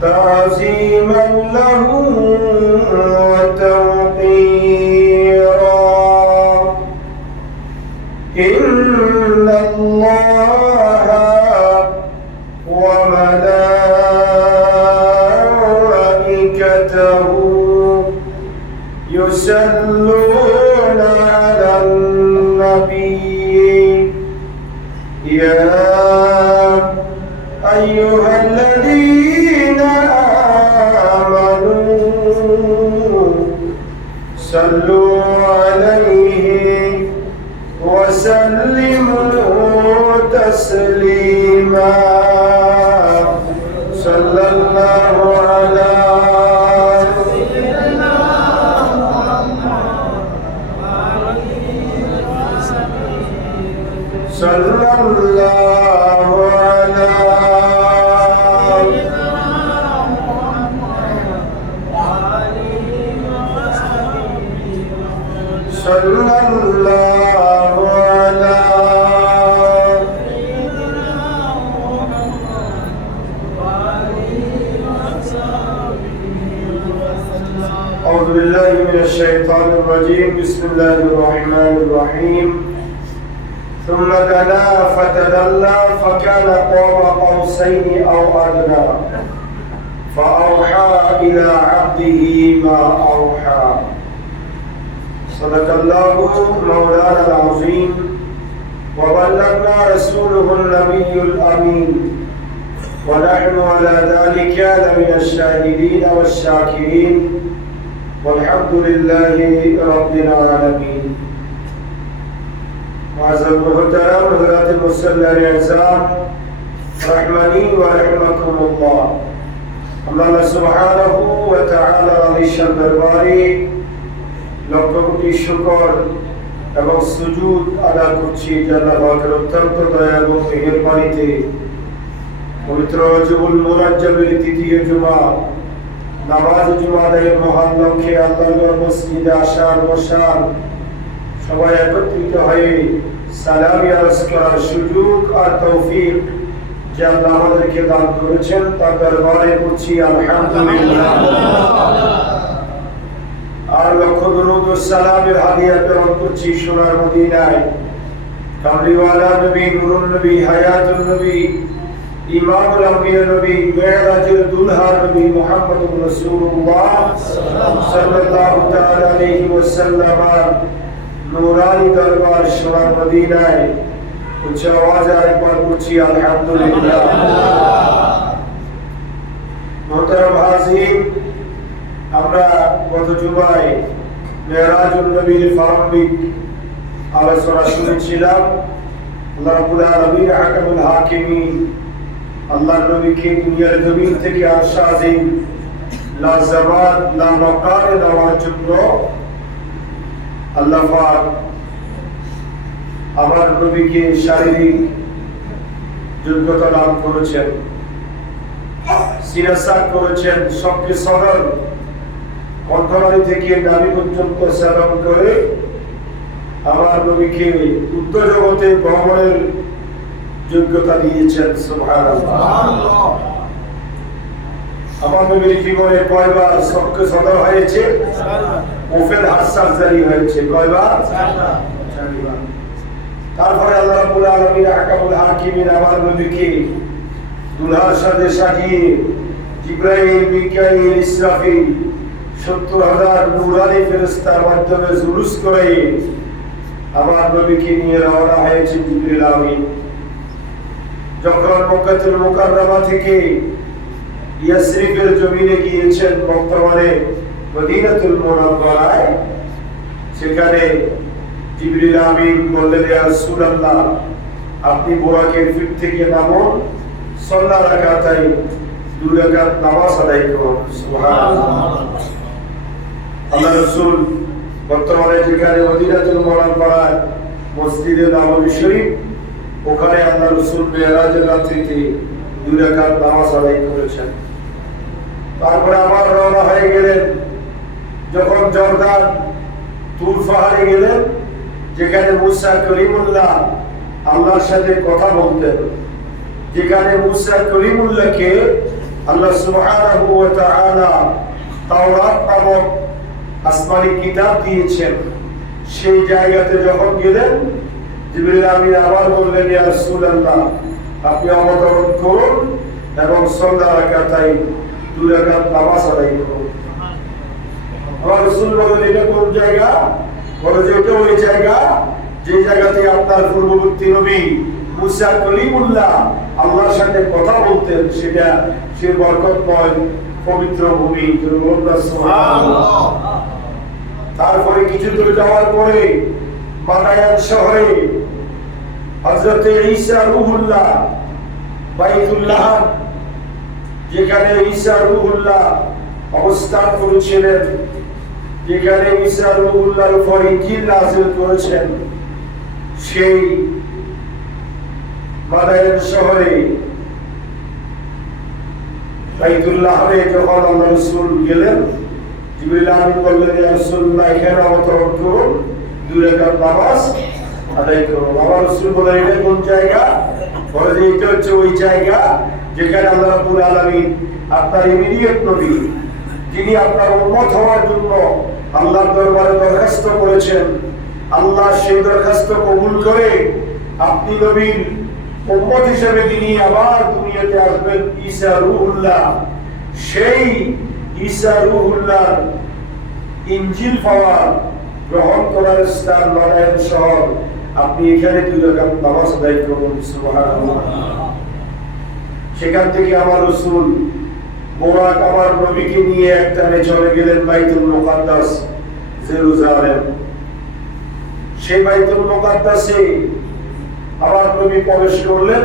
تعظيما له وتوقيرا إن الله وملائكته يصلون على النبي يا أيها الذين آمنوا صلوا عليه وسلموا تسليما صلى الله على سيدنا محمد صلى الله على صلى الله على أعوذ بالله من الشيطان الرجيم بسم الله الرحمن الرحيم ثم دنا فتدلى فكان قاب قوسين أو أدنى فأوحى إلى عبده ما أوحى صدق الله مولانا العظيم وبلغنا رسوله النبي الأمين ونحن على ذلك لمن الشاهدين والشاكرين والحمد لله رب العالمين. معزز المحترم حضرات المصلين الأعزاء رحمني ورحمكم الله. Allah subhanahu wa ta'ala আলিশান দরবারে লক্ষ কোটি শুকর এবং সুজুদ আদা করছি যে আল্লাহ পাকের অত্যন্ত দয়া এবং মেহেরবানিতে পবিত্র জুমুল মুরাজ্জাবের তৃতীয় জুমা নামাজ জুমা আদায়ের মহান লক্ষ্যে আল্লাহর মসজিদে আসার বসার সবাই একত্রিত হয়ে সালামি আরজ করার সুযোগ আর তৌফিক যে আল্লাহ আমাদেরকে দান করেছেন তার দরবারে করছি আলহামদুলিল্লাহ। আর লক্ষ দরুদ ও সালামের হাদিয়া প্রেরণ করছি সোনার মদিনায় কামলিওয়ালা নবী নুরুন নবী হায়াতুন নবী ইমামুল আম্বিয়া নবী মেরাজের দুলহা নবী মুহাম্মদুর রাসূলুল্লাহ সাল্লাল্লাহু তাআলা আলাইহি ওয়াসাল্লাম নূরানি দরবার সোনার মদিনায় উচ্চ আওয়াজে একবার করছি আলহামদুলিল্লাহ। মুহতারাম হাজির, আমরা গত জুমায় মেরাজুন নবীর প্রারম্ভিক আলোচনা শুনেছিলাম। আল্লাহ রাব্বুল আলামিন হাকামুল হাকিমিন আল্লাহর নবীকে দুনিয়ার জমিন থেকে আরশ আজিম লা জামাত লা মাকানে নেওয়ার জন্য আল্লাহ পাক আমার নবীকে শারীরিক যোগ্যতা দান করেছেন, সিরাসাত করেছেন, সবকে সদর কণ্ঠনালী থেকে নাভি পর্যন্ত সেবন করে আমার নবীকে উত্তর জগতে ভ্রমণের যোগ্যতা দিয়েছেন। সুবহানাল্লাহ। আমার নবীর জীবনে কয়বার সবকে সদর হয়েছে? ওপেন হার্ট সার্জারি হয়েছে। কয়বার? চারবার। তারপরে আল্লাহ রাব্বুল আলামিন হাকামুল হাকিমিন আমার নবীকে দুলহার সাথে সাজিয়ে জিবরাইল মিকাইল ইসরাফিল ৭০,০০০ নূরানি ফেরেশতার মাধ্যমে জুলুস করে আমার নবীকে নিয়ে রওনা হয়েছে জিবরিল আমিন। যখন মক্কাতুল মুকাররমা থেকে ইয়াসরিফের জমিনে গিয়েছেন বর্তমানে মদিনাতুল মুনাওয়ারায়, সেখানে জিবরিল আমিন বললেন, ইয়া রাসূলুল্লাহ, আপনি বুরাকের ফিট থেকে নামুন, সাল্লা রাকাতাই ২ রাকাত নামাজ আদায় করুন। সুবহানাল্লাহ। আল্লাহ রাসূল বর্তমানে যেখানে মদিনাতুল মুনাওয়ারায় মসজিদে নববী শরীফ, ওখানে আল্লাহ রাসূল মেরাজের রাত্রিতে ২ রাকাত নামাজ আদায় করেছেন। তারপরে আবার রওনা হয়ে গেলেন। যখন জর্দান তুর পাহাড়ে গেলেন, যেখানে মুসা কলিমুল্লাহ আল্লাহর সাথে কথা বলতেন, যেখানে মুসা কলিমুল্লাহকে আল্লাহ সুবহানাহু ওয়া তাআলা তাওরাত নামক আসমানি কিতাব দিয়েছেন, সেই জায়গাতে যখন গেলেন জিবরিল আমিন আবার বললেন, ইয়া রাসূলুল্লাহ, আপনি অবতরণ করুন এবং সাল্লা রাকাতাইন, 2 রাকাত নামাজ আদায় করুন। আমার রাসূল বললেন, এটা কোন জায়গা? বলে যে এটা ওই জায়গা যে জায়গাতে আপনার পূর্ববর্তী নবী মুসা কলিমুল্লাহ আল্লাহর সাথে কথা বলতেন, সেটা সে বরকতময় পবিত্র ভূমি। সুবহানাল্লাহ। তারপরে কিছু দূর যাওয়ার পরে মাদায়ান শহরে হযরত ঈসা রূহুল্লাহ বাইতুল্লাহ, যেখানে ঈসা রূহুল্লাহ অবস্থান করেছিলেন, যেখানে ঈসা রূহুল্লাহর উপর ইনজিল নাযিল করেছেন, সেই মাদায়ান শহরে বাইতুল্লাহে যখন আল্লাহ রাসূল গেলেন, জিবরিল আমিন বললেন, ইয়া রাসূলুল্লাহ, এখানে অবতরণ করুন, 2 রাকাত নামাজ আদায় করুন। আমার রাসূল বললেন, এটা কোন জায়গা? বলে যে এটা হচ্ছে ওই জায়গা যেখানে আল্লাহ রাব্বুল আলামিন আপনার ইমিডিয়েট নবী, যিনি আপনার উম্মত হওয়ার জন্য আল্লাহর দরবারে দরখাস্ত করেছেন, আল্লাহ সেই দরখাস্ত কবুল করে আপনি নবীর উম্মত হিসেবে তিনি আবার দুনিয়াতে আসবেন ঈসা রূহুল্লাহ। সেই ঈসা রূহুল্লাহ ইনজিল পাওয়া গ্রহণ করার স্থান মাদায়ান শহর, আপনি এখানে 2 রাকাত নামাজ আদায় করুন। সুবহানাল্লাহ। সেখান থেকে আমার রাসূল বোরাক আমার নবীকে নিয়ে একটানে চলে গেলেন বাইতুল মুকাদ্দাস জেরুজালেম। সেই বাইতুল মুকাদ্দাসে আমার নবী প্রবেশ করলেন।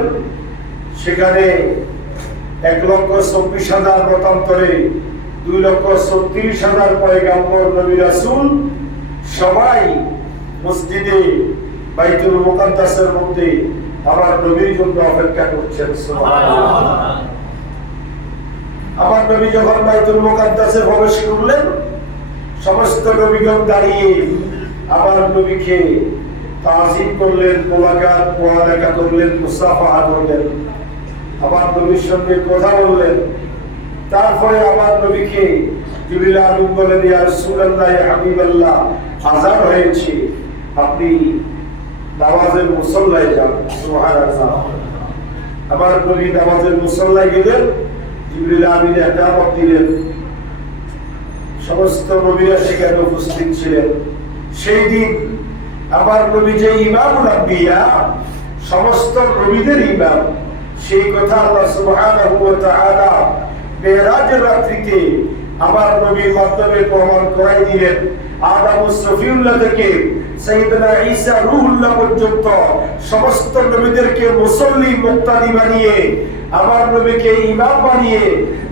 সেখানে 1,24,000 মতান্তরে 2,36,000 পয়গম্বর নবী রাসূল সবাই মসজিদে বাইতুল মুকাদ্দাসের মধ্যে আমার নবীর জন্য অপেক্ষা করছেন। সুবহানাল্লাহ। আমার নবী যখন বাইতুল মুকাদ্দাসে প্রবেশ করলেন, সমস্ত নবীগণ দাঁড়িয়ে আমার নবীকে তাজিম করলেন, মুলাকাত করলেন, মুসাফাহা করলেন, আমার নবীর সঙ্গে কথা বললেন। তারপরে আমার নবীকে জিবরিল আমিন বলেন, ইয়া রাসূলুল্লাহ, ইয়া হাবিবাল্লাহ, আযান হয়েছে, আপনি নামাজের মুসল্লায় যান। সুবহানাল্লাহ। আমার নবী নামাজের মুসল্লায় গেলেন, জিবরিল আমিন ইকামত দিলেন, সমস্ত নবীরা সেখানে উপস্থিত ছিলেন। সেই দিন আমার নবী যে ইমামুল আম্বিয়া, সমস্ত নবীদের ইমাম, সেই কথা আল্লাহ সুবহানাহু ওয়া তাআলা মেরাজের রাত্রিতে আমার নবীর মাধ্যমে প্রমাণ করাই দিলেন। আদম সফিউল্লাহ থেকে সাইয়েদনা ঈসা রূহুল্লাহ পর্যন্ত সমস্ত নবীদেরকে মুসল্লি মুক্তাদি বানিয়ে, আমার নবীকে ইমাম বানিয়ে,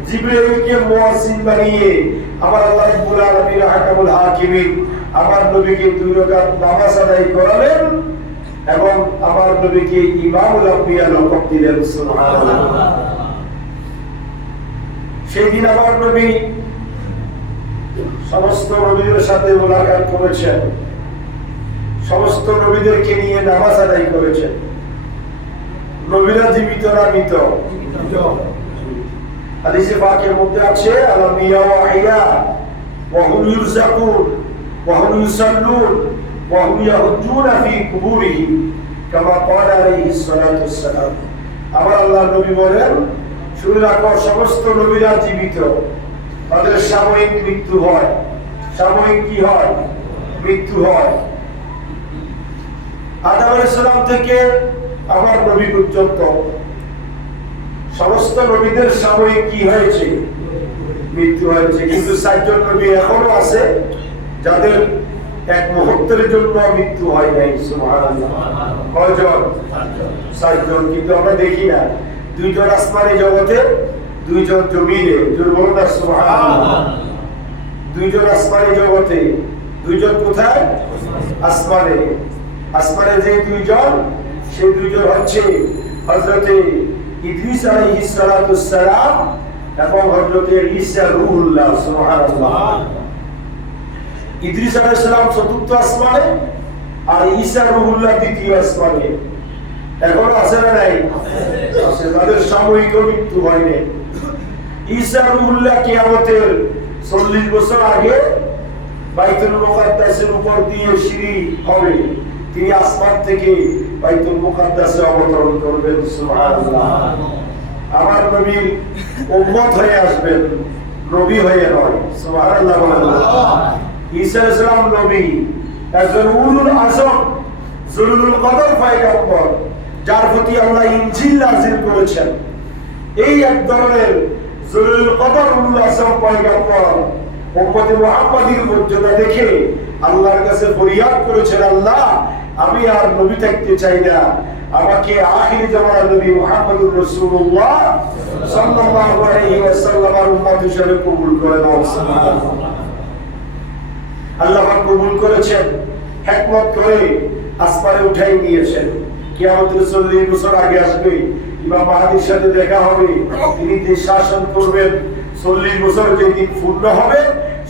জিবরাইলকে মুয়াজ্জিন বানিয়ে আমার আল্লাহ রাব্বুল আলামিন হাকামুল হাকিমিন আমার নবীকে 2 রাকাত নামাজ আদায় করালেন এবং আমার নবীকে ইমামুল আম্বিয়া লকব দিলেন। সুবহানাল্লাহ। সেই দিন আমার নবী সমস্ত নবীদের সাথে মুলাকাত করেছেন, সমস্ত নবীদেরকে নিয়ে নামাজ আদায় করেছেন। নবীরা জীবিত না মৃত? হাদিসে পাকের মধ্যে আছে, আল আম্বিয়া ওয়া আহইয়া ওয়া হুম ইউরযাকুন ওয়া হুম ইউসাল্লুন ওয়া হুম ইয়াহুজ্জুনা ফি কুবুরিহিম কামা ক্বালা আলাইহিস সালাতু ওয়াস সালাম। আমার আল্লাহর নবী বলেন, শুনে রাখো, সমস্ত নবীরা জীবিত, তাদের সাময়িক মৃত্যু হয়। সাময়িক কি হয়? মৃত্যু হয়। আদম আলাইহিস সালাম থেকে আমার নবী পর্যন্ত সমস্ত নবীদের সাময়িক কি হয়েছে? মৃত্যু হয়েছে। কিন্তু 4 জন নবী এখনো আছে যাদের এক মুহূর্তের জন্য মৃত্যু হয় নাই। সুবহানাল্লাহ। কয়জন? 4 জন। কিন্তু আমরা দেখি না। 2 জন আসমানি জগতে, 2 জন জমিনে। জোরে বলুন না সুবহানাল্লাহ। 2 জন আসমানি জগতে, 2 জন কোথায়? আসমানে। আসমানে যে 2 জন, সেই 2 জন হচ্ছে হযরত ইদ্রিস আলাইহিস সালাতু ওয়াস সালাম এবং হযরত ঈসা রূহুল্লাহ। সুবহানাল্লাহ। ইদ্রিস আলাইহিস সালাম চতুর্থ আসমানে আর ঈসা রূহুল্লাহ দ্বিতীয় আসমানে। এখন আছে না নাই? আছে। তাদের সাময়িক মৃত্যু হয়নি। ঈসা রূহুল্লাহ কিয়ামতের 40 বছর আগে বাইতুল মুকাদ্দাসের উপর দিয়ে সিঁড়ি হবে, তিনি আসমান থেকে বাইতুল মুকাদ্দাসে অবতরণ করবেন। সুবহানাল্লাহ। আমার নবীর উম্মত হয়ে আসবেন, নবী হয়ে নয়। সুবহানাল্লাহ। ঈসা আলাইহিস সালাম নবী, একজন উলুল আযম জুলুল কদর পয়গম্বর, যার প্রতি আল্লাহ ইনজিল নাযিল করেছেন। এই এক ধরনের জুলুল কদর উলুল আযম পয়গম্বর উম্মতে মুহাম্মাদীর মর্যাদা দেখে আল্লাহর কাছে ফরিয়াদ করেছেন, আল্লাহ আমি আর নবী থাকতে চাই না, আমাকে আখির জামানার নবী মুহাম্মদুর রাসূলুল্লাহ সাল্লাল্লাহু আলাইহি ওয়াসাল্লামের উম্মত হিসেবে কবুল করে নাও। আল্লাহ কবুল করেছেন, হিকমত করে আসমানে উঠাই নিয়েছেন। কিয়ামতের 40 বছর আগে আসবে, ইমাম মাহদীর সাথে দেখা হবে, তিনি দেশ শাসন করবেন। 40 বছর যেদিন পূর্ণ হবে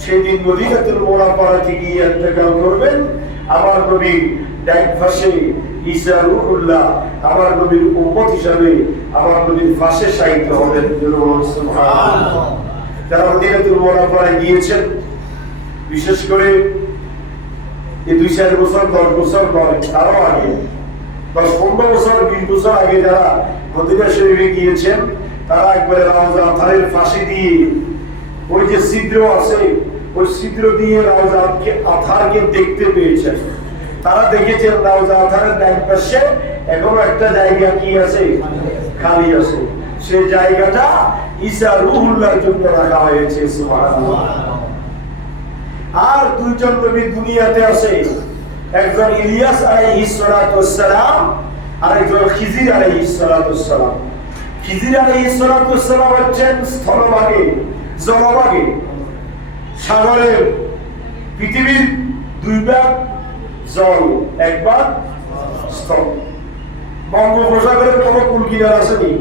সেদিন মদিনাতুল মুনাওয়ারা থেকে ইন্তেকাল করবেন। আমার নবীর ডান পাশে ঈসা রূহুল্লাহ আমার নবীর উম্মত হিসেবে আমার নবীর পাশে শায়িত হবেন। সুবহানাল্লাহ। যারা মদিনাতুল মুনাওয়ারায় গিয়েছেন, বিশেষ করে এই 2-4 বছর 10 বছর নয়, আরো আগে 10-15 বছর 20 বছর আগে যারা মদিনা শরীফে গিয়েছেন, তারা একবারে রাউজা আথারের ফাঁসি দিয়ে ওই যে ছিদ্র আছে, ওই ছিদ্র দিয়ে রাউজা আথারকে দেখতে পেয়েছেন। তারা দেখেছেন রাউজা আথারের ডান পাশে এখনো একটা জায়গা কি আছে, খালি আছে। সেই জায়গাটা ঈসা রূহুল্লাহর জন্য রাখা হয়েছে। সুবহানাল্লাহ। আর দুইজন নবী দুনিয়াতে আছে, একজন ইলিয়াস আলাইহিস সালাতু ওয়াস সালাম আর একজন খিজির আলাইহিস সালাতু ওয়াস সালাম। খিজির আলাইহিস সালাতু ওয়াস সালাম হচ্ছেন স্থলভাগে, জলভাগে, সাগরের পৃথিবীর 2 ভাগ জল, 1 ভাগ স্থল। বঙ্গোপসাগরের কোনো কুল কিনার আসেনি,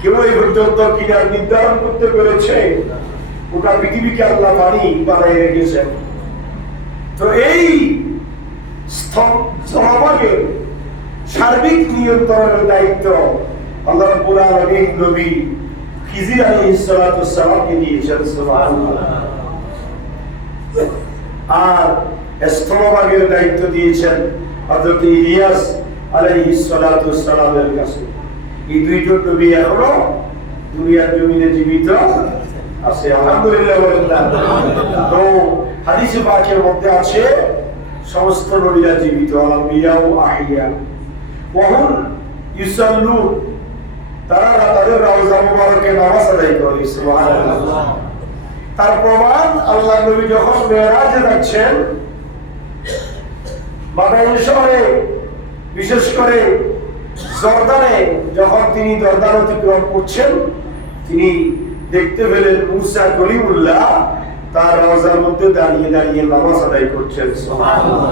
কেউ এই পর্যন্ত কিনার নির্ধারণ করতে পেরেছে? ওটা পৃথিবীকে আল্লাহ পানি বানাই রেখেছেন। তো এই জলভাগের সার্বিক নিয়ন্ত্রণের দায়িত্ব আল্লাহ রাব্বুল আলামিন নবী খিজির আলাইহিস সালাতু ওয়াস সালামকে দিয়েছেন। সুবহানাল্লাহ। আর স্থলভাগের দায়িত্ব দিয়েছেন হযরত ইলিয়াস আলাইহিস সালাতু ওয়াস সালামের কাছে। এই দুইজন নবী এখনো দুনিয়ার জমিনে জীবিত আছে। আলহামদুলিল্লাহ। তো হাদিসে পাকের মধ্যে আছে সমস্ত নবীরা জীবিত, আম্বিয়া ও আহিয়া ওয়াহুম ইউসাল্লুন, তারা তাদের রওজা মুবারকে নামাজ আদায় করে। সুবহানাল্লাহ। তার প্রমাণ আল্লাহ নবী যখন মেরাজে যাচ্ছেন, বাদাইন শহরে, বিশেষ করে জর্দানে যখন তিনি জর্দান অতিক্রম করছেন, তিনি দেখতে পেলেন মুসা কলিমুল্লাহ তার রওজার মধ্যে দাঁড়িয়ে দাঁড়িয়ে নামাজ আদায় করছেন। সুবহানাল্লাহ।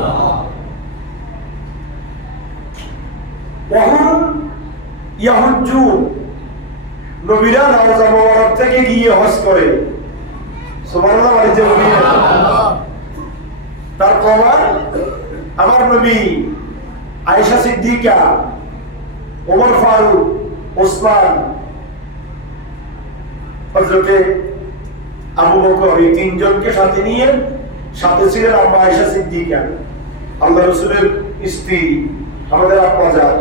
ওয়াহুম ইয়াহুজ্জুন, নবীরা রওজা মুবারক থেকে গিয়ে হজ করে। সুবহানাল্লাহ। তার প্রমাণ আমার নবী আয়েশা সিদ্দিকা, ওমর ফারুক, ওসমান, হযরতে আবু বকর, এই 3 জনকে সাথে নিয়ে, সাথে ছিলেন আম্মা আয়েশা সিদ্দিকা, আল্লাহ রাসূলের স্ত্রী, আমাদের আম্মা জান।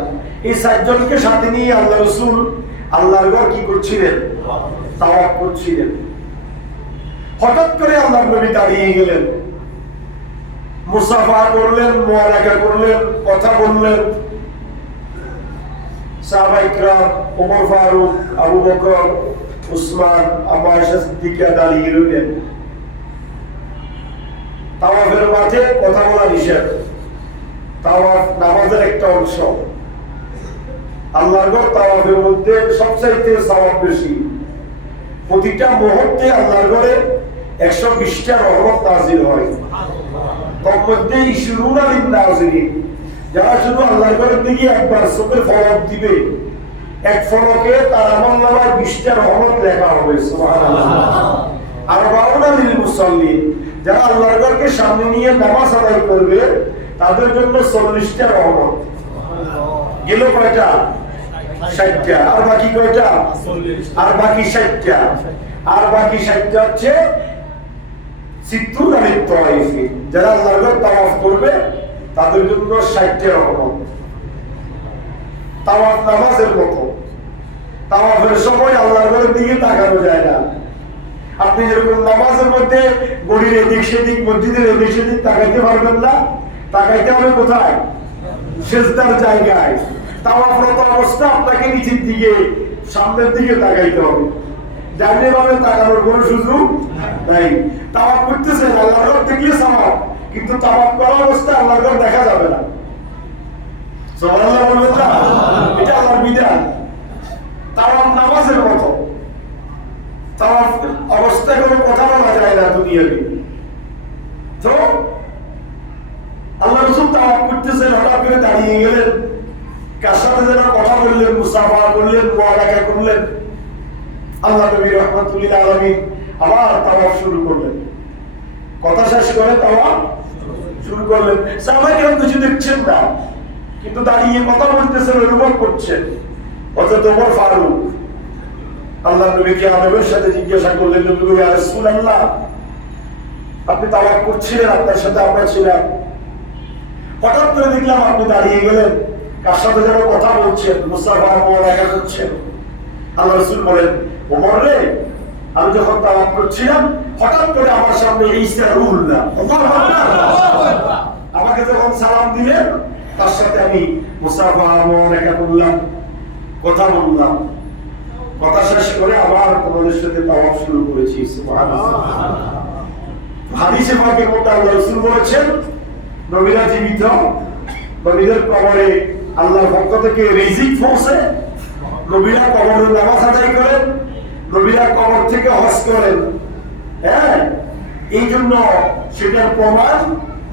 এই 4 জনকে সাথে নিয়ে আল্লাহ রাসূল আল্লাহর ঘর কি করছিলেন? তাওয়াফ করছিলেন। হঠাৎ করে আল্লাহর নবী দাঁড়িয়ে গেলেন, মুসাফা করলেন, মুআলাকা করলেন, কথা বললেন। সাহাবায়ে কিরাম ওমর ফারুক, আবু বকর, উসমান, আম্মা আয়েশা সিদ্দিকা দাঁড়িয়ে রইলেন। তাওয়াফের মাঠে কথা বলা নিষেধ, তাওয়াফ নামাজের একটা অংশ। আল্লাহর ঘর তাওয়াফের মধ্যে সবচাইতে সওয়াব বেশি। প্রতিটা মুহূর্তে আল্লাহর ঘরে 120টা রহমত নাযিল হয়। তার মধ্যে ইশরুনা লিন নাযিরিন, যারা শুধু আল্লাহর ঘরের দিকে একবার চোখের ফলক দিবে, এক ফলকে তার আমলনামায় 20টা রহমত লেখা হবে। সুবহানাল্লাহ। আর বাউনা লিল মুসাল্লিন, যারা আল্লাহর ঘরকে সামনে নিয়ে নামাজ আদায় করবে, তাদের জন্য 40টা রহমত। গেল কয়টা? 60টা। আর বাকি কয়টা? আর বাকি 60টা। আর বাকি 60টা হচ্ছে সিত্তুর আলিত তাওয়াইফি, যারা আল্লাহর ঘর তাওয়াফ করবে তাদের জন্য 60টা রকম তাওয়াফ নামাজের মতো। তাওয়াফের সময় আল্লাহর ঘরের দিকে তাকানো যায় না। আপনি যেরকম নামাজের মধ্যে গড়ির এদিক সেদিক, মসজিদের এদিক সেদিক তাকাইতে পারবেন না, তাকাইতে হবে কোথায়? সিজদার জায়গায়। তাওয়াফরত অবস্থা আপনাকে নিচের দিকে, সামনের দিকে তাকাইতে হবে। ডাইনে বামে তাকানোর কোনো সুযোগ নাই। তাওয়াফ করতেছেন, আল্লাহর ঘর দেখলে সওয়াব, কিন্তু তাওয়াফ করা অবস্থায় আল্লাহর ঘর দেখা যাবে না। সুবহানাল্লাহ বলবেন না? এটা আল্লাহর বিধান। তাওয়াফ নামাজের মতো। তাওয়াফ অবস্থায় কোনো কথা বলা যায় না দুনিয়াতে। তো আল্লাহ রাসূল তাওয়াফ করতেছেন, হঠাৎ করে দাঁড়িয়ে গেলেন, কার সাথে যেন কথা বললেন, মুসাফা করলেন, মুআলাকা করলেন। আল্লাহ নবী রাহমাতুল্লিল আলামিন আবার তাওয়াফ শুরু করলেন। কথা শেষ করে তাওয়াফ শুরু করলেন। সাহাবায়ে কেরাম কিছু দেখছেন না, কিন্তু দাঁড়িয়ে কথা বলতেছেন, অনুভব করছেন। হযরত ওমর ফারুক আল্লাহ নবীকে আদবের সাথে জিজ্ঞাসা করলেন, নবী গো ইয়া রাসূলুল্লাহ, আপনি তাওয়াফ করছিলেন, আপনার সাথে আমরা ছিলাম, হঠাৎ করে দেখলাম আপনি দাঁড়িয়ে গেলেন, কার সাথে যেন কথা বলছেন, মুসাফা মুআলাকা করছেন। আল্লাহ রাসূল বলেন, ওমর রে, আমি যখন তাওয়াফ করছিলাম হঠাৎ করে আমার সামনে ঈসা রূহুল্লাহ আমাকে যখন সালাম দিলেন, তার সাথে আমি মুসাফা মুআলাকা করলাম, কথা বললাম। কথা শেষ করে আবার তোমাদের সাথে তাওয়াফ শুরু করেছি। সুবহানাল্লাহ। হাদিসে পাকের মধ্যে আল্লাহ রাসূল বলেছেন, নবীরা জীবিত, নবীদের কবরে আল্লাহর পক্ষ থেকে রিজিক পৌঁছে, নবীরা কবরে নামাজ আদায় করেন, নবীরা কবর থেকে হজ করেন। হ্যাঁ, এই জন্য সেটার প্রমাণ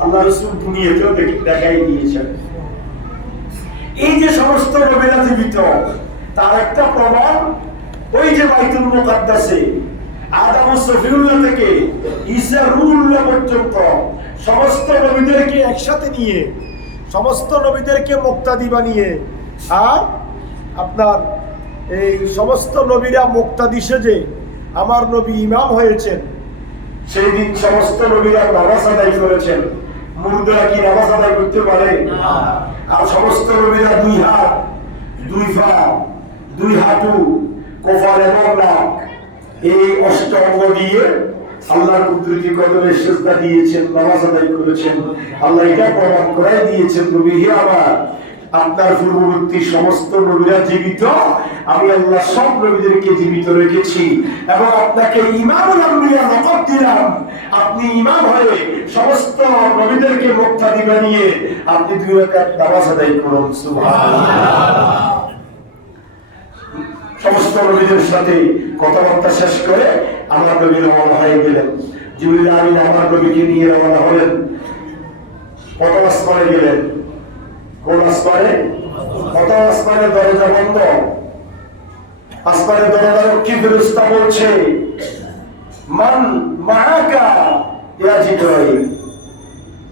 আল্লাহ রাসূল দুনিয়াতেও দেখাই দিয়েছেন। এই যে সমস্ত নবীরা জীবিত, তার একটা প্রমাণ ওই যে বাইতুল মুকাদ্দাসে আদম ও সফিউল্লাহ থেকে ঈসা রূহুল্লাহ পর্যন্ত সমস্ত নবীদেরকে একসাথে নিয়ে, সমস্ত নবীদেরকে মুক্তাদি বানিয়ে, আর আপনার এই সমস্ত নবীরা মুক্তাদি সেজে আমার নবী ইমাম হয়েছেন। সেই দিন সমস্ত নবীরা নামাজ আদায় করেছেন। মুর্দারা কি নামাজ আদায় করতে পারে? আর সমস্ত নবীরা দুই হাত, দুই পা, দুই হাঁটু, কপাল এবং নাক, এই অষ্টাঙ্গ দিয়ে আল্লাহর কুদরতি কদমে সিজদা দিয়েছেন, নামাজ আদায় করেছেন। আল্লাহ এটা প্রমাণ করাই দিয়েছেন, নবী হে আমার, আপনার পূর্ববর্তী সমস্ত নবীরা জীবিত, আমি আল্লাহ সব নবীদেরকে জীবিত রেখেছি এবং আপনাকে ইমামুল আম্বিয়া লকব দিলাম। আপনি ইমাম হয়ে সমস্ত নবীদেরকে মুক্তাদি বানিয়ে আপনি 2 রাকাত নামাজ আদায় করুন। সুবহানাল্লাহ। সমস্ত নবীদের সাথে কথাবার্তা শেষ করে আমার নবী রওনা হয়ে গেলেন। জিবরিল আমিন আমার নবীকে নিয়ে রওনা হলেন। প্রথম আসমানে গেলেন। কোন আসমানে? প্রথম আসমানে দরজা বন্ধ। আসমানের দরজা রক্ষী ফেরেশতা বলছে, মান মাআকা ইয়া জিবরাইল।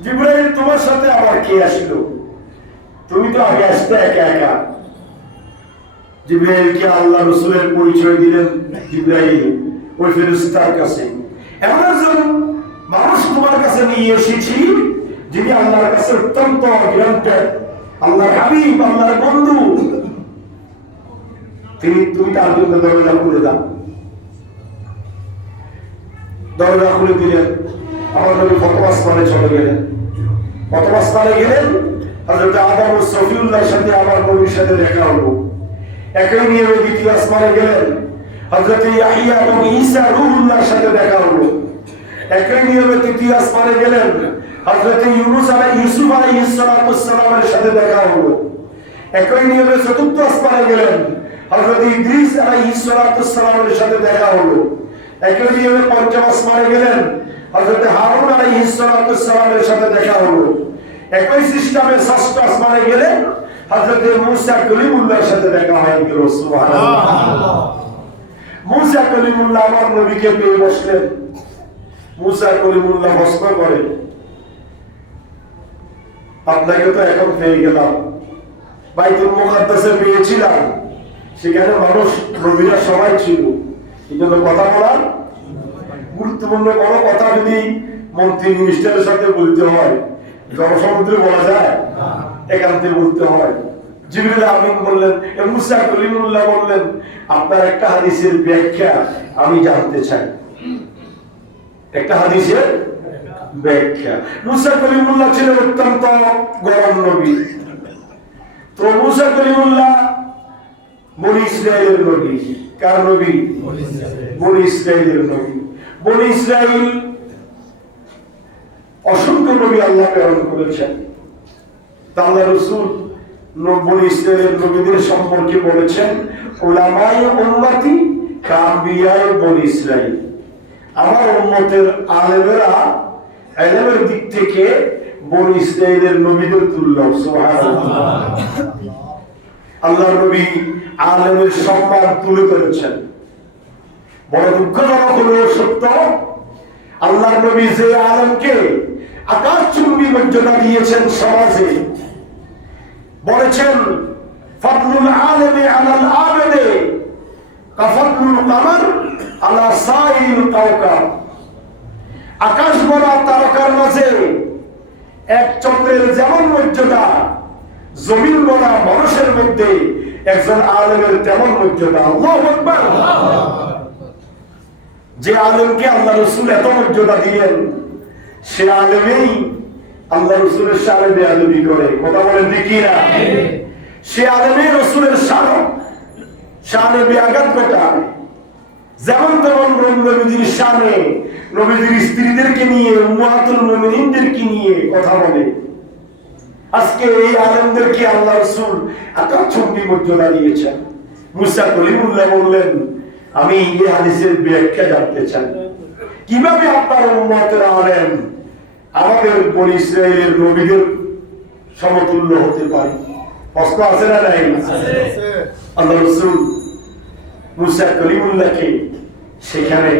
জিবরাইল, তোমার সাথে আবার কে আসলো? তুমি তো আগে আসতে একা একা। জিবরাইলকে আল্লাহ রাসূলের পরিচয় দিলেন জিবরাইল ওই ফেরেশতার কাছে, এমন একজন মানুষ তোমার কাছে নিয়ে এসেছি যিনি আল্লাহর কাছে অত্যন্ত গ্রান্টেড, আল্লাহর হাবিব, আল্লাহর বন্ধু। তুমি তার জন্য দরজা খুলে দাও। দরজা খুলে দিলেন। আমার নবী প্রথম আসমানে চলে গেলেন। প্রথম আসমানে গেলেন, হযরত আদম ও সফিউল্লাহর সাথে আমার নবীর সাথে দেখা হলো। একই নিয়মে দ্বিতীয় আসমানে গেলেন। হযরত ইয়াহইয়া এবং ঈসা রূহুল্লাহর সাথে দেখা হলো। একই নিয়মে তৃতীয় আসমানে গেলেন। হযরত ইউসুফ আলাইহিস সালামের সাথে দেখা হলো। একই নিয়মে চতুর্থ আসমানে গেলেন। হযরত ইদ্রিস আলাইহিস সালামের সাথে দেখা হলো। একই নিয়মে পঞ্চম আসমানে গেলেন। হযরত হারুন আলাইহিস সালামের সাথে দেখা হলো। একই সিস্টেমে ষষ্ঠ আসমানে গেলেন। হযরত মুসা কলিমুল্লাহর সাথে দেখা হয়ে গেল। সুবহানাল্লাহ। মুসা কলিমুল্লাহ আমার নবীকে পেয়ে বসলেন। মুসা কলিমুল্লাহ প্রশ্ন করেন, আপনাকে তো এখন পেয়ে গেলাম, বাইতুল মুকাদ্দাসে পেয়েছিলাম, সেখানে মানুষ নবীরা সবাই ছিল, এই জন্য কথা বলার গুরুত্বপূর্ণ কোনো কথা যদি মন্ত্রী মিনিস্টারের সাথে বলতে হয় জনসমুদ্রে বলা যায়, একান্তে বলতে হয়। জিবরিল আমিন বললেন, মুসা কলিমুল্লাহ বললেন, আপনার একটা হাদিসের ব্যাখ্যা আমি জানতে চাই। একটা হাদিসের ব্যাখ্যা। মুসা কলিমুল্লাহ ছিলেন অত্যন্ত গরম নবী। তো মুসা কলিমুল্লাহ বনি ইসরাইলের নবী। কার নবী? বনি ইসরাইলের নবী। বনি ইসরাইল অসংখ্য নবী আল্লাহ প্রেরণ করেছেন। আল্লাহ রাসূল বনি ইসরাইলের নবীদের সম্পর্কে বলেছেন, উলামায়ে উম্মতি কাম্বিয়ায়ে বনি ইসরাইল। আমার উম্মতের আলেমেরা ইলমের দিক থেকে বনি ইসরাইলের নবীদের তুল্য। সুবহানাল্লাহ। আল্লাহর নবী আলেমের সম্মান তুলে ধরেছেন। বড় দুঃখজনক হলো সত্য, আল্লাহর নবী যে আলেমকে আকাশচুম্বী মর্যাদা দিয়েছেন সমাজে, বলেছেন ফাদলুল আলিমি আলাল আবিদি কাফাদলুল কামার আলা সাইল কাওকাব। আকাশ ভরা তারকার মাঝে এক চন্দ্রের যেমন মর্যাদা, জমিন ভরা মানুষের মধ্যে একজন আলেমের তেমন মর্যাদা। আল্লাহু আকবার। যে আলেমকে আল্লাহ রাসূল এত মর্যাদা দিলেন, সে আলেমেই আল্লাহ রাসূলের শানে বেয়াদবি করে। কথা বলেন ঠিক কি না? সে আলেমই রাসূলের শানে বেয়াদব ঘটায়। যেমন তেমন নবীজির শানে নবীজির স্ত্রীদেরকে নিয়ে, উম্মাহাতুল মুমিনিনদেরকে নিয়ে কথা বলে। আজকে এই আলেমদেরকে আল্লাহ রাসূল আকাশচুম্বী মর্যাদা দিয়েছেন। মুসা কলিমুল্লাহ বললেন, আমি এই হাদিসের ব্যাখ্যা জানতে চাই, কিভাবে আপনার উম্মতের আলেম আমাদের বনি ইসরাইলের নবীদের সমতুল্য হতে পারে? প্রশ্ন আছে না নাই? আল্লাহ রাসূল মুসা কলিমুল্লাহকে সেখানে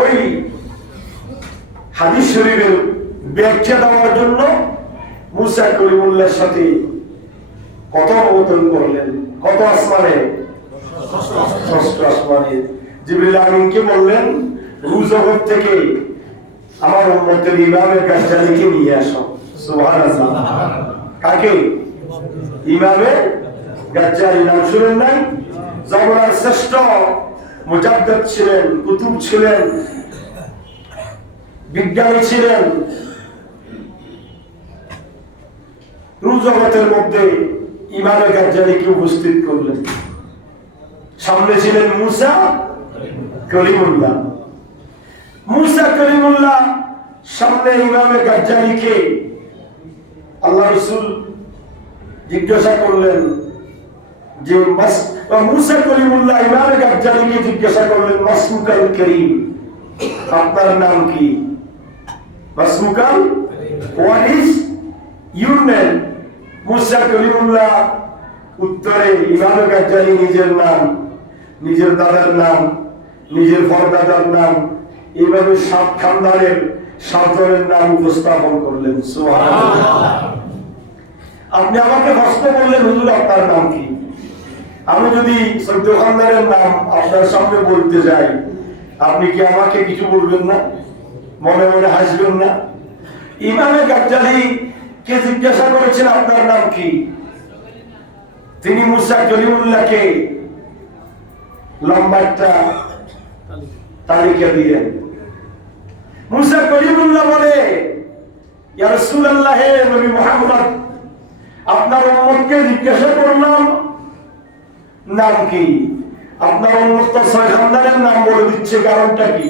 ওই হাদিস শরীফের ব্যাখ্যা দেওয়ার জন্য মুসা কলিমুল্লাহর সাথে কথোপকথন করলেন। কত আসমানে? ষষ্ঠ আসমানে। জিবরিল আমিনকে বললেন, রুজগত থেকে আমার উম্মতের ইমামে গাজ্জালিকে নিয়ে আসো। সুবহানাল্লাহ। কাকে? ইমামে গাজ্জালি। নাম শুনেন নাই? জগতের শ্রেষ্ঠ মুজাদ্দিদ ছিলেন, কুতুব ছিলেন, বিজ্ঞানী ছিলেন। রুজগতের মধ্যে ইমামে গাজ্জালিকে উপস্থিত করলেন। সামনে ছিলেন মুসা কলিমুল্লাহ। মুসা কলিমুল্লাহ সামনে ইমামে গাজ্জালিকে আল্লাহ রাসূল জিজ্ঞাসা করলেন যে মুসা কলিমুল্লাহ ইমামে গাজ্জালিকে জিজ্ঞাসা করলেন, মাসমুকাল করিম, আপনার নাম কি? মাসমুকাল, হোয়াট ইজ ইউর নেম? মুসা কলিমুল্লাহ উত্তরে ইমামে গাজ্জালি নিজের নাম, নিজের দাদার নাম, নিজের পরদাদার নাম, এইভাবে সাত খানদানের সাতজনের নাম উপস্থাপন করলেন। সুবহানাল্লাহ। আপনি আমাকে প্রশ্ন করলেন, হুজুর আপনার নাম কি? আমি যদি 14 খানদানের নাম আপনার সামনে বলতে যাই, আপনি কি আমাকে কিছু বলবেন না? মনে মনে হাসবেন না? ইমামে গাজ্জালি কে জিজ্ঞাসা করেছেন আপনার নাম কি? তিনি মুসা কলিমুল্লাহকে লম্বা একটা তালিকা দিলেন। মুসা কলিমুল্লাহ বলে, ইয়া রাসূলুল্লাহ, হে নবী মুহাম্মদ, আপনার উম্মতকে জিজ্ঞাসা করলাম নাম কি? আপনার উম্মত তো 6 খানদানের নাম বলে দিচ্ছে, কারণটা কি?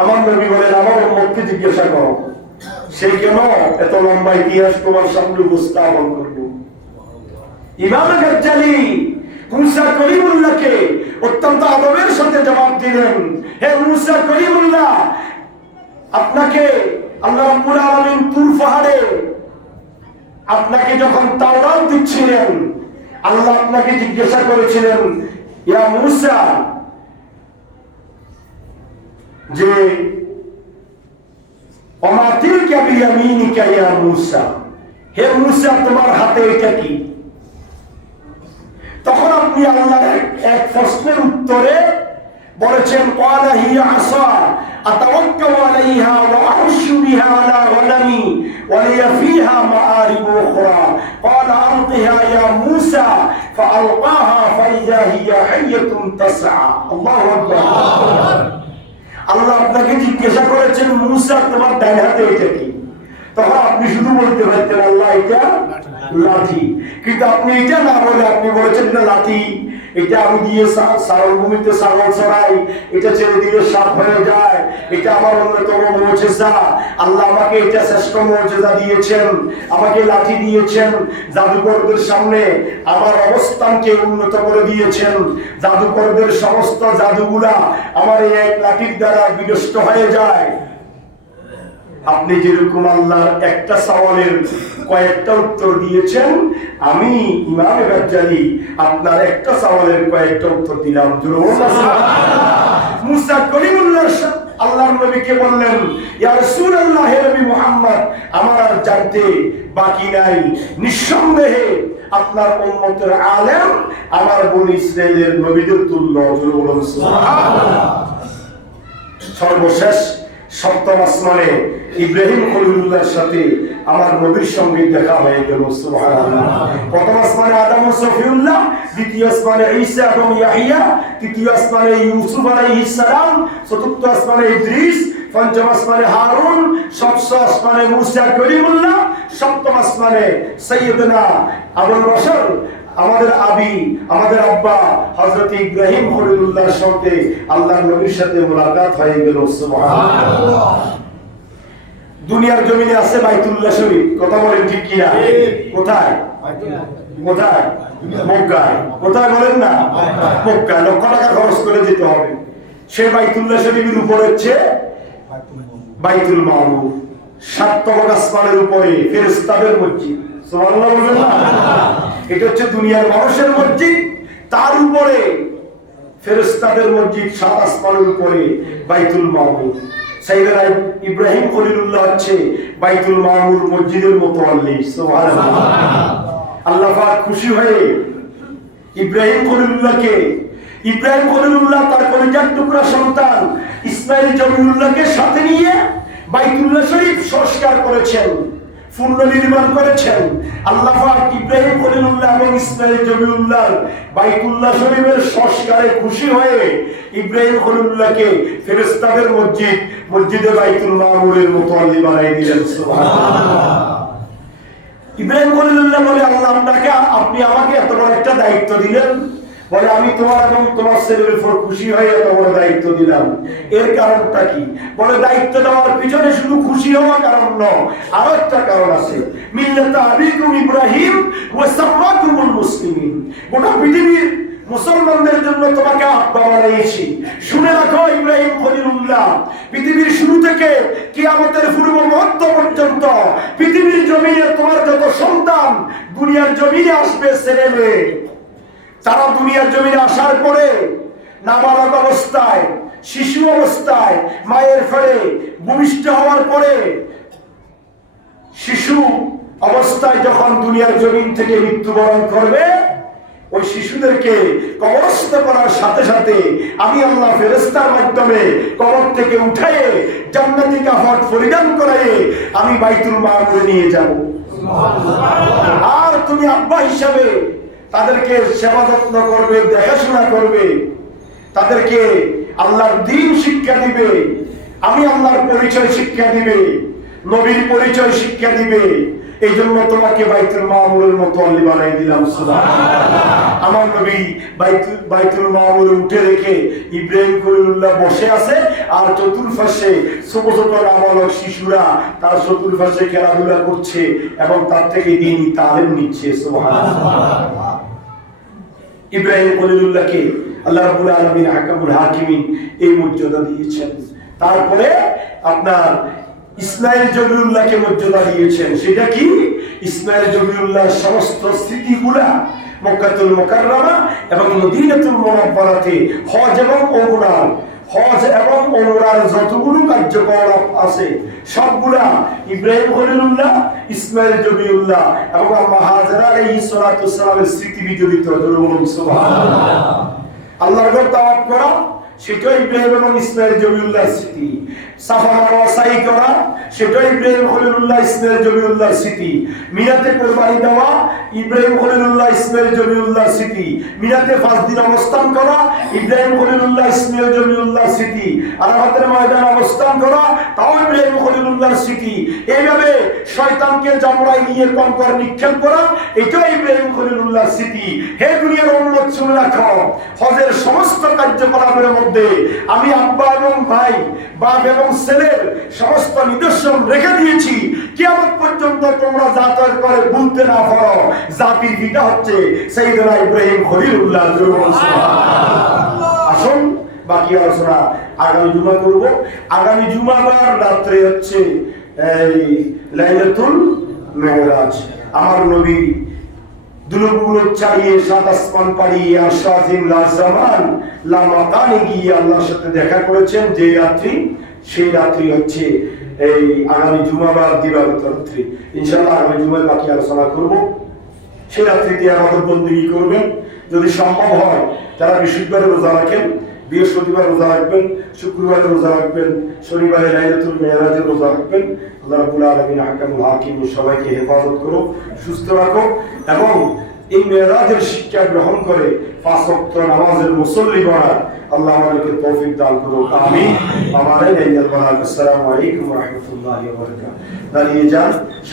আমার নবী বলেন, আমার উম্মতকে জিজ্ঞাসা করো, সে কেন এত লম্বা ইতিহাস তোমার সামনে উপস্থাপন করব? ইমামে গাজ্জালি মুসা কলিমুল্লাহকে অত্যন্ত আদবের সাথে জবাব দিলেন, হে মুসা কলিমুল্লাহ, আপনাকে আল্লাহ রাব্বুল আলামিন তুর পাহাড়ে আপনাকে যখন তাওরাত দিচ্ছিলেন, আল্লাহ আপনাকে জিজ্ঞাসা করেছিলেন, ইয়া মুসা, যে ওমা তিলকা বিয়ামিনিকা ইয়া মুসা, হে মুসা তোমার হাতে এটা কি? তখন আপনি আল্লাহর এক প্রশ্নের উত্তরে বলেছেন ক্বালা হিয়া আসা আতাওয়াক্কালু আলাইহা ওয়া আহুশু বিহা আলা গনামি ওয়া লিয়া ফিহা মাআরিবু উখরা ক্বালা আলকিহা ইয়া মূসা ফাআলকাহা ফাইযা হিয়া হাইয়াতুন তাসআ। আল্লাহু আকবার। আল্লাহ আপনাকে জিজ্ঞাসা করেছেন মূসা তোমার ডান হাতে এটা কি? তখন আপনি শুধু বলতে পারতেন আল্লাহ এটা লাঠি, কিন্তু আপনি এটা না বলে আপনি বলেছেন এটা লাঠি, এটা আমি দিয়ে সারভূমিতে ছাগল চড়াই, এটা ছেড়ে দিলে সাপ হয়ে যায়, এটা আমার অন্যতম মুজিজা। আল্লাহ আমাকে এটা শ্রেষ্ঠ মুজিজা দিয়েছেন, আমাকে লাঠি দিয়েছেন, জাদুকরদের সামনে আমার অবস্থানকে উন্নত করে দিয়েছেন, জাদুকরদের সমস্ত জাদুগুলা আমার এই এক লাঠির দ্বারা বিনষ্ট হয়ে যায়। আপনি যেরকম আল্লাহর একটা সওয়ালের কয়েকটা উত্তর দিয়েছেন, আমি ইমাম গাজ্জালি আপনার একটা সওয়ালের কয়েকটা উত্তর দিলাম। মুসা কলিমুল্লাহ আল্লাহর নবীকে বললেন, ইয়া রাসূলুল্লাহ, হে নবী মুহাম্মদ, আমার আর জানতে বাকি নাই, নিঃসন্দেহে আপনার উম্মতের আলেম আমার বনি ইসরাইলের নবীদের তুল্য। সুবহানাল্লাহ। সর্বশেষ সপ্তম আসমানে ইব্রাহিম খলিলুল্লাহর সাথে আমার নবীর সঙ্গে দেখা হয়ে গেল। সুবহানাল্লাহ। প্রথম আসমানে আদম ও সফিউল্লাহ, দ্বিতীয় আসমানে ঈসা এবং ইয়াহইয়া, তৃতীয় আসমানে ইউসুফ আলাইহিস সালাম, চতুর্থ আসমানে ইদ্রিস, পঞ্চম আসমানে হারুন, ষষ্ঠ আসমানে মুসা কলিমুল্লাহ, সপ্তম আসমানে সাইয়্যিদনা আবুল বশর আমাদের আমাদের আব্বা হযরত ইব্রাহিম খলিলুল্লাহর সাথে আল্লাহর নবীর সাথে মুলাকাত হয়ে গেল। সুবহানাল্লাহ। দুনিয়ার জমিনে আছে বাইতুল্লাহ শরীফ, কথা বলেন ঠিক কিনা? কোথায়? কোথায়? মক্কায়। কোথায় বলেন না? মক্কায়। লক্ষ টাকা খরচ করে যেতে হবে। সেই বাইতুল্লাহ শরীফের উপরে হচ্ছে বাইতুল মামুর, 7 তবক আসমানের উপরে ফেরেশতাদের মসজিদ। সুবহানাল্লাহ বলেন না? এটা হচ্ছে দুনিয়ার মানুষের মসজিদ, তার উপরে ফেরেশতাদের মসজিদ, 7 আসমানের উপরে বাইতুল মামুর। সাইয়েদনা ইব্রাহিম খলিলুল্লাহ হচ্ছে বাইতুল মামুর মসজিদের মুতাওয়াল্লি। সুবহানাল্লাহ। আল্লাহ পাক খুশি হয়ে ইব্রাহিম খলিলুল্লাহ তার কলিজার টুকরা সন্তান ইসমাইল জবিউল্লাহকে সাথে নিয়ে বাইতুল্লাহ শরীফ সংস্কার করেছেন, পুনর্নির্মাণ করেছেন। আল্লাহ পাক ইব্রাহিম খলিলুল্লাহ এবং ইসমাইল জবিউল্লাহ বাইতুল্লাহ শরীফের সংস্কারে খুশি হয়ে ইব্রাহিম খলিলুল্লাহকে ফেরেশতাদের মসজিদে বাইতুল মামুরের মুতাওয়াল্লি বানিয়ে দিলেন। সুবহানাল্লাহ। ইব্রাহিম খলিলুল্লাহ বলে, আল্লাহ আপনি আমাকে এত বড় একটা দায়িত্ব দিলেন, বলে আমি তোমার এবং তোমার ছেলের উপর খুশি হয়ে এত বড় দায়িত্ব দিলাম। এর কারণটা কি? বলে দায়িত্ব দেওয়ার পিছনে শুধু খুশি হওয়া কারণ নয়, আরো একটা কারণ আছে। মিল্লাতা আবিকুম ইব্রাহিম ওয়া সাম্মাকুমুল মুসলিমিন। গোটা পৃথিবীর মুসলমানদের জন্য তোমাকে আব্বা বানিয়েছি। শুনে রাখো ইব্রাহিম খলিলুল্লাহ, পৃথিবীর শুরু থেকে কিয়ামতের পূর্ব মুহূর্ত পর্যন্ত পৃথিবীর জমিনে তোমার যত সন্তান দুনিয়ার জমিনে আসবে, ছেলে মেয়ে, তারা দুনিয়ার জমিনে আসার পরে নাবালক অবস্থায়, শিশু অবস্থায়, মায়ের ফলে ভূমিষ্ঠ হওয়ার পরে শিশু অবস্থায় যখন দুনিয়ার জমিন থেকে মৃত্যুবরণ করবে, ওই শিশুদেরকে কবরস্থ করার সাথে সাথে আমি আল্লাহ ফেরেশতার মাধ্যমে কবর থেকে উঠায়ে জান্নাতি কাফন পরিধান করায়ে আমি বাইতুল মামুরে নিয়ে যাব। আর তুমি আব্বা হিসাবে তাদেরকে সেবা যত্ন করবে, দেখাশোনা করবে, তাদেরকে আল্লাহর দ্বীন শিক্ষা দিবে, আমি আল্লাহর পরিচয় শিক্ষা দিবে, নবীর পরিচয় শিক্ষা দিবে। এই জন্য তোমাকে বাইতুল মামুরের মুতাওয়াল্লি বানিয়ে দিলাম। সুবহানাল্লাহ। আমার নবী বাইতুল মামুরে উঠে রেখে ইব্রাহিম খলিলুল্লাহ বসে আছে, আর চতুর্পাশে ছোট ছোট নাবালক শিশুরা তার চতুর্পাশে খেলাধুলা করছে এবং তার থেকে দ্বীনি তালিম নিচ্ছে। সুবহানাল্লাহ। ইব্রাহিম খলিলুল্লাহকে আল্লাহ রাব্বুল আলামিন হাকামুল হাকিমিন এই মর্যাদা দিয়েছেন। তারপরে আপনার ইসমাইল জবিউল্লাহকে মর্যাদা দিয়েছেন। সেটা কি? ইসমাইল জবিউল্লাহর সমস্ত স্মৃতিগুলা মক্কাতুল মুকাররমা এবং মদিনাতুল মুনাওয়ারাতে হজ এবং উমরাহ, হজ এবং ওমরার যতগুলো কার্যকলাপ আছে সবগুলা ইব্রাহিম খলিলুল্লাহ, ইসমাইল জবিউল্লাহ এবং আম্মা হাজেরা আলাইহিস সালাতু ওয়াস সালামের স্মৃতি বিজড়িত। সুবহানাল্লাহ। আল্লাহর ঘর তাওয়াফ করা সেটা ইব্রাহিম এবং ইসমাইল জবিউল্লাহর স্মৃতি। সাফা মারওয়া সাই করা সেটা ইব্রাহিম খলিলুল্লাহ, ইসমাইল জবিউল্লাহর স্মৃতি। মিনাতে কুরবানি দেওয়া ইব্রাহিম খলিলুল্লাহ, ইসমাইল জবিউল্লাহর স্মৃতি। মিনাতে 5 দিন অবস্থান করা ইব্রাহিম খলিলুল্লাহ, ইসমাইল জবিউল্লাহর স্মৃতি। আরাফাতের ময়দানে অবস্থান করা তাও ইব্রাহিম খলিলুল্লাহর স্মৃতি। এইভাবে শয়তানকে জামরায় নিয়ে কঙ্কর নিক্ষেপ করা এটাও ইব্রাহিম খলিলুল্লাহর স্মৃতি। হে দুনিয়ার উম্মত শুনে রাখো, হজের সমস্ত কার্যকলাপের মধ্যে আমি আব্বা এবং ভাই, বাপ এবং ছেলের সমস্ত নিদর্শন রেখে দিয়েছি। কিয়ামত পর্যন্ত তোমরা জাতের করে ভুলতে না পারো। জাতির পিতা হচ্ছে সাইয়েদনা ইব্রাহিম খলিলুল্লাহ। আসুন বাকি আলোচনা আগামী জুমা করব। আগামী জুমাবার রাত্রে হচ্ছে এই লাইলাতুল মেরাজ। আমার নবী দুলগুলো চালিয়ে 7 আসমান পাড়িয়ে আশাজিম লাজামান লামাকানে গিয়ে আল্লাহর সাথে দেখা করেছেন যে রাত্রি, সেই রাত্রি হচ্ছে এই আগামী জুমাবার দিবাগত রাত্রি। ইনশাআল্লাহ আগামী জুমায় বাকি আলোচনা করব। সেই রাত্রিতে আমাদের বন্দেগী করবেন। যদি সম্ভব হয় যারা বৃহস্পতিবারে রোজা রাখেন, বৃহস্পতিবার রোজা রাখবেন, শুক্রবারে রোজা রাখবেন, শনিবারে লাইলাতুল মেরাজের রোজা রাখবেন। আল্লাহ রাব্বুল আলামিন আহকামুল হাকিম সবাইকে হেফাজত করো, সুস্থ রাখো এবং এই মেরাজের শিক্ষা গ্রহণ করে 5 ওয়াক্ত নামাজের মুসল্লি বানান। আল্লাহ আমাদেরকে তৌফিক দান করো, আমিন। আমারে নেইয়াল বানান। আসসালামু আলাইকুম ওয়া রাহমাতুল্লাহি ওয়া বারাকাতুহু। দাঁড়িয়ে যান।